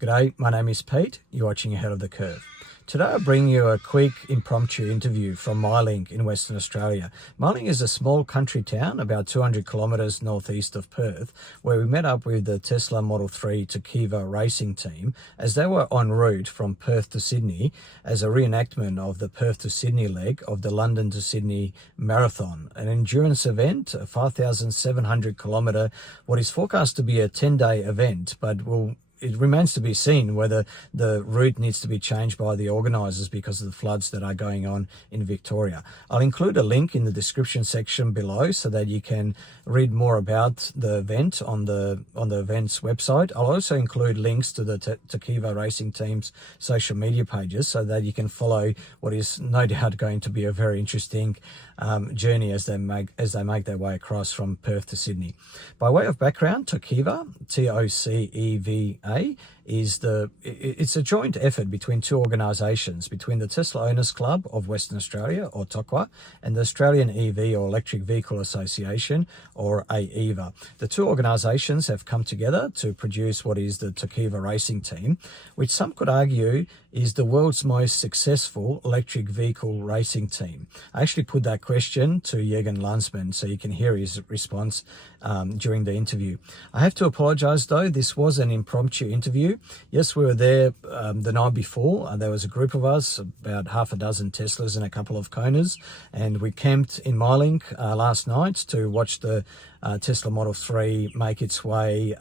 G'day, my name is Pete. You're watching Ahead of the Curve. Today I bring you a quick impromptu interview from Myling in Western Australia. Myling is a small country town about 200 kilometres northeast of Perth, where we met up with the Tesla Model 3 to Kiva racing team as they were en route from Perth to Sydney as a reenactment of the Perth to Sydney leg of the London to Sydney Marathon, an endurance event, a 5,700 kilometre, what is forecast to be a 10-day event, but it remains to be seen whether the route needs to be changed by the organisers because of the floods that are going on in Victoria. I'll include a link in the description section below so that you can read more about the event on the event's website. I'll also include links to the Kiva racing team's social media pages so that you can follow what is no doubt going to be a very interesting journey as they make their way across from Perth to Sydney. By way of background, Toceva, T-O-C-E-V-A, it's a joint effort between two organisations, between the Tesla Owners Club of Western Australia, or TOCWA, and the Australian EV or Electric Vehicle Association, or AEVA. The two organisations have come together to produce what is the Toceva racing team, which some could argue is the world's most successful electric vehicle racing team. I actually put that question to Jürgen Landsman so you can hear his response during the interview. I have to apologise though, this was an impromptu interview. Yes, we were there the night before. There was a group of us, about half a dozen Teslas and a couple of Konas, and we camped in Myling last night to watch the Tesla Model 3 make its way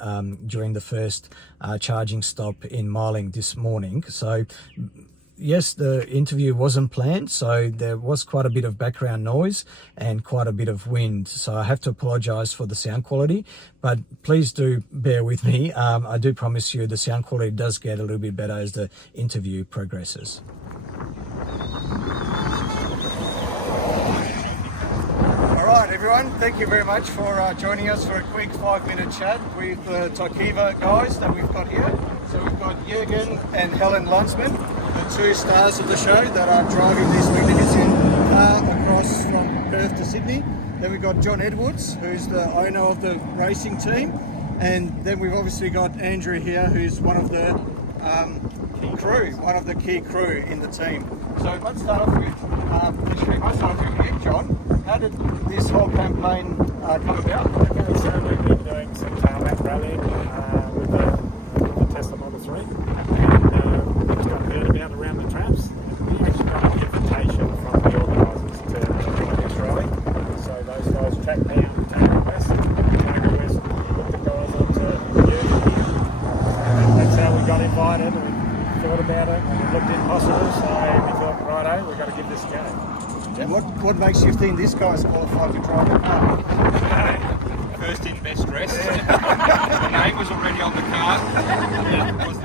during the first charging stop in Myling this morning. So yes, the interview wasn't planned, so there was quite a bit of background noise and quite a bit of wind. So I have to apologise for the sound quality, but please do bear with me. I do promise you the sound quality does get a little bit better as the interview progresses. All right, everyone, thank you very much for joining us for a quick 5-minute chat with the Toceva guys that we've got here. So we've got Jürgen and Helen Landsman, the two stars of the show that are driving this magnificent car across from Perth to Sydney. Then we've got John Edwards, who's the owner of the racing team. And then we've obviously got Andrew here, who's one of the key crew in the team. So let's start off with you, John. How did this whole campaign come about? Okay, so we've been doing some tarmac rallying with the Tesla Model 3, and we got heard about around the traps. And we actually got an invitation from the organisers to join this rally. So those guys tracked me up to Targa West. Targa West put the guys onto you. And that's how we got invited. We thought about it, and it looked impossible, so we thought, righto, we've got to give this a go. And what makes you think this guy's qualified to drive the car? First in, best dressed. The name was already on the card.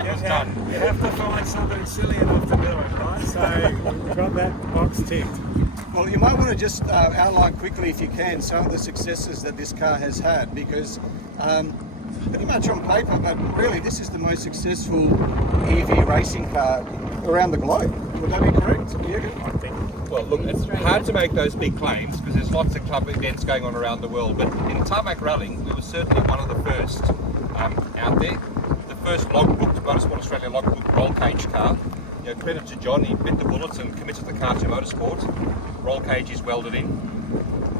It was done. You have to find something silly enough to do it, right? So we've got that box ticked. Well, you might want to just outline quickly, if you can, some of the successes that this car has had, because pretty much on paper, but really this is the most successful EV racing car around the globe. Would that be correct, Jürgen? I think. Well, look, it's hard to make those big claims because there's lots of club events going on around the world, but in tarmac rallying, we were certainly one of the first out there. The first logbooked, Motorsport Australia logbooked roll cage car. You know, credit to John, he bit the bullets and committed the car to motorsport. Roll cage is welded in.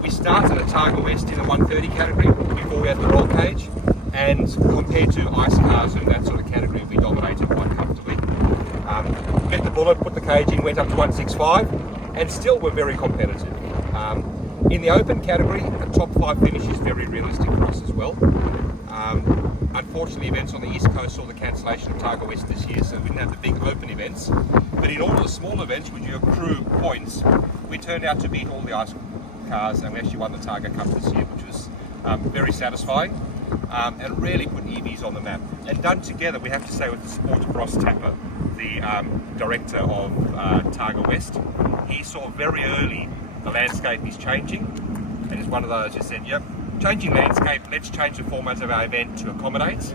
We started at Targa West in the 130 category before we had the roll cage, and compared to ICE cars in that sort of category, we dominated quite comfortably. Bit the bullet, put the cage in, went up to 165, and still were very competitive. In the open category, a top 5 finish is very realistic for us as well. Unfortunately, events on the East Coast saw the cancellation of Targa West this year, so we didn't have the big open events. But in all the small events, which you accrue points, we turned out to beat all the ICE cars, and we actually won the Targa Cup this year, which was very satisfying, and really put EVs on the map. And done together, we have to say, with the support of Ross Tapper, the director of Targa West. He saw very early the landscape is changing, and it's one of those who said, yep, changing landscape, let's change the format of our event to accommodate.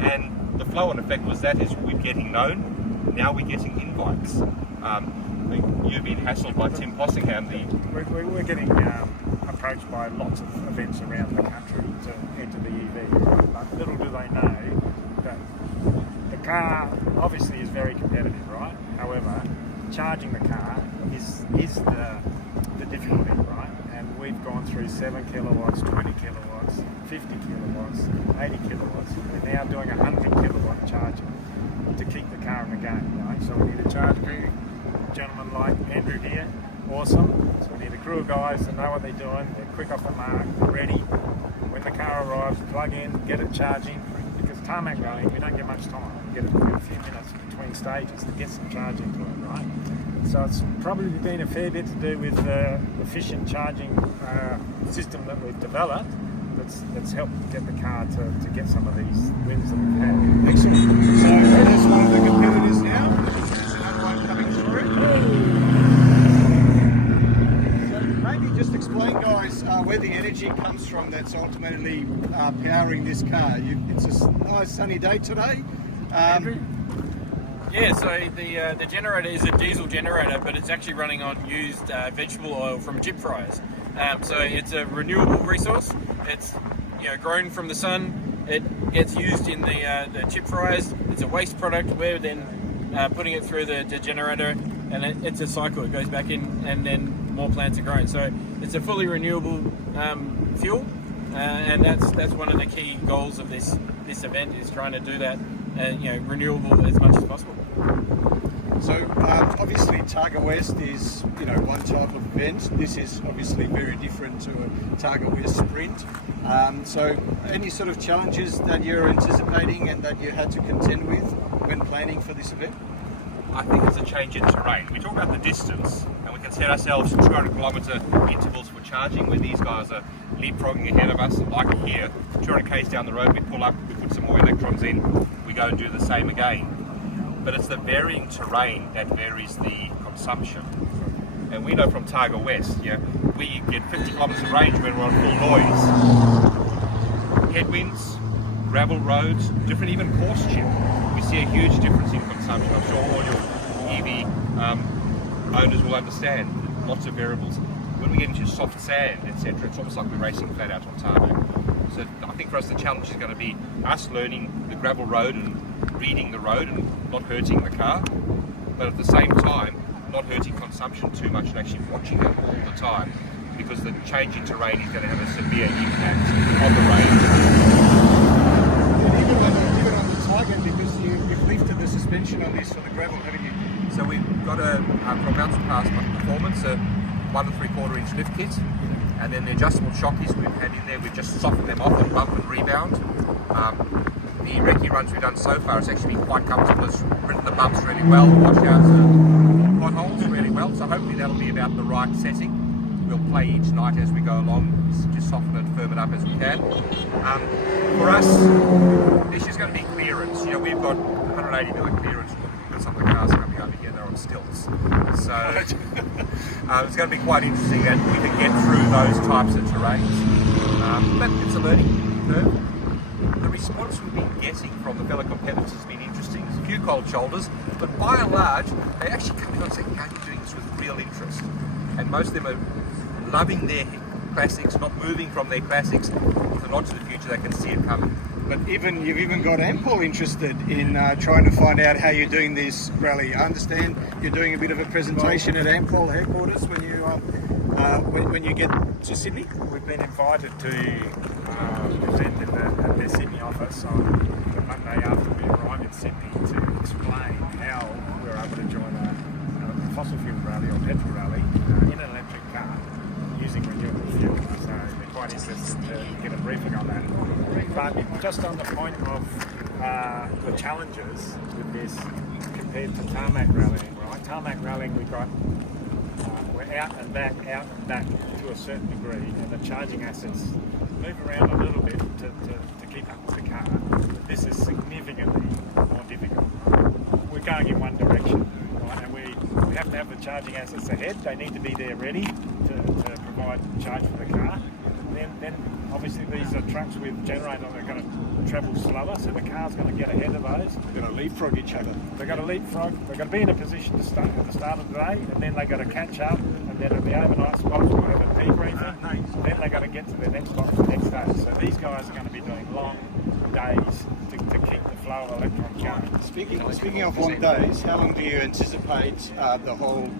And the flow and effect was that is we're getting known, now we're getting invites. You've been hassled by Tim Possingham. We're getting approached by lots of events around the country to enter the EV, but little do they know that the car obviously is very competitive, right? However, charging the car is the difficulty, right? And we've gone through 7 kilowatts, 20 kilowatts, 50 kilowatts, 80 kilowatts. We're now doing 100 kilowatt charging to keep the car in the game, right? So we need a charge crew, gentlemen like Andrew here, awesome. So we need a crew of guys that know what they're doing, they're quick off the mark, ready. When the car arrives, plug in, get it charging, because tarmac rallying, we don't get much time. We get a few minutes between stages to get some charging to it, right? So it's probably been a fair bit to do with the efficient charging system that we've developed that's helped get the car to get some of these wins that we've had. Excellent. So there's one of the competitors now. There's another one coming through. So maybe just explain, guys, where the energy comes from that's ultimately powering this car. It's a nice sunny day today. Andrew? Yeah, so the generator is a diesel generator, but it's actually running on used vegetable oil from chip fryers. So it's a renewable resource. It's grown from the sun. It gets used in the chip fryers. It's a waste product. We're then putting it through the generator, and it's a cycle. It goes back in, and then more plants are grown. So it's a fully renewable fuel, and that's one of the key goals of this event, is trying to do that renewable as much as possible. So obviously Targa West is one type of event. This is obviously very different to a Targa West sprint. So any sort of challenges that you're anticipating and that you had to contend with when planning for this event? I think it's a change in terrain. We talk about the distance, and we can set ourselves 200 kilometre intervals for charging, where these guys are leapfrogging ahead of us. Like here, 200 k's down the road, we pull up, we put some more electrons in, we go and do the same again. But it's the varying terrain that varies the consumption. And we know from Targa West, we get 50 kilometres of range when we're on full noise. Headwinds, gravel roads, different even course chip. We see a huge difference in consumption. I'm sure all your EV owners will understand. Lots of variables. When we get into soft sand, etc., it's almost like we're racing flat out on tarmac. So I think for us the challenge is going to be us learning the gravel road and reading the road and not hurting the car, but at the same time not hurting consumption too much and actually watching it all the time, because the change in terrain is going to have a severe impact on the range. Even on the Targa, because you've lifted the suspension on this for the gravel, haven't you? So we've got from Mountain Pass Performance, a 1 3/4 inch lift kit, and then the adjustable shockies we've had in there, we've just softened them off on bump and rebound. The recce runs we've done so far has actually been quite comfortable. It's ridden the bumps really well, washed out the potholes really well, so hopefully that'll be about the right setting. We'll play each night as we go along, just soften it, firm it up as we can. For us, this is going to be clearance. We've got 180 mm clearance. We've got some of the cars coming over here, they're on stilts. So it's going to be quite interesting that we can get through those types of terrains. But it's a learning curve. The response we've been getting from the fellow competitors has been interesting. There's a few cold shoulders, but by and large, they actually come in and say, how are you doing this with real interest? And most of them are loving their classics, not moving from their classics. With a nod to the future, they can see it coming. But you've even got Ampol interested in trying to find out how you're doing this rally. I understand you're doing a bit of a presentation at Ampol headquarters when you get to Sydney. We've been invited to present at their Sydney office on the Monday after we arrive in Sydney to explain how we're able to join a fossil fuel rally or petrol rally in an electric car using renewable fuel. So they're quite interested to get a briefing on that. But just on the point of the challenges with this compared to tarmac rallying, right? Tarmac rallying, we're out and back to a certain degree, and the charging assets move around a little bit to keep up with the car. But this is significantly more difficult. We're going in one direction, right? And we have to have the charging assets ahead. They need to be there ready to provide charge for the car. Then obviously these are trucks with generators that are going to travel slower, so the car's going to get ahead of those. They're going to leapfrog each other. They've got to leapfrog. They've got to be in a position to start at the start of the day, and then they've got to catch up, and then at the overnight spots we'll have a debriefing. Then they've got to get to their next spot for the next day. So these guys are going to be doing long days to keep the flow low electron charge. Speaking of long days, how long do you anticipate the whole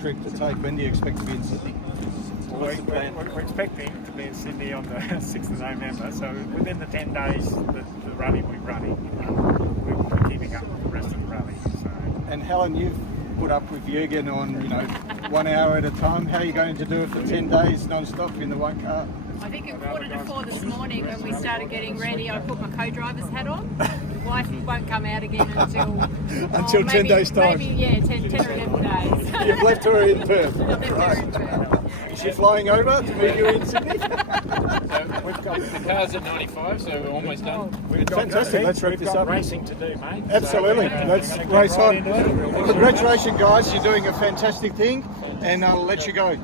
trip to take? When do you expect to be in Sydney? What's the plan? We're expecting to be in Sydney on the 6th of November, so within the 10 days that the rally we're running, we're keeping up with the rest of the rally. So. And Helen, you've put up with Jürgen on 1 hour at a time. How are you going to do it for 10 days non-stop in the one car? I think at 4:45 this morning when we started getting ready, I put my co-driver's hat on. Wife won't come out again until Until 10 days time. Maybe, yeah, 10 or 11 days. You've left her in Perth. Left her in Perth. Is she flying over to meet you in Sydney? We've got the car's at 95, so we're almost done. Fantastic. Let's wrap We've this got up. racing to do, mate. Absolutely. So, Let's we're gonna race go on. into it. Congratulations, guys. You're doing a fantastic thing, and I'll let you go.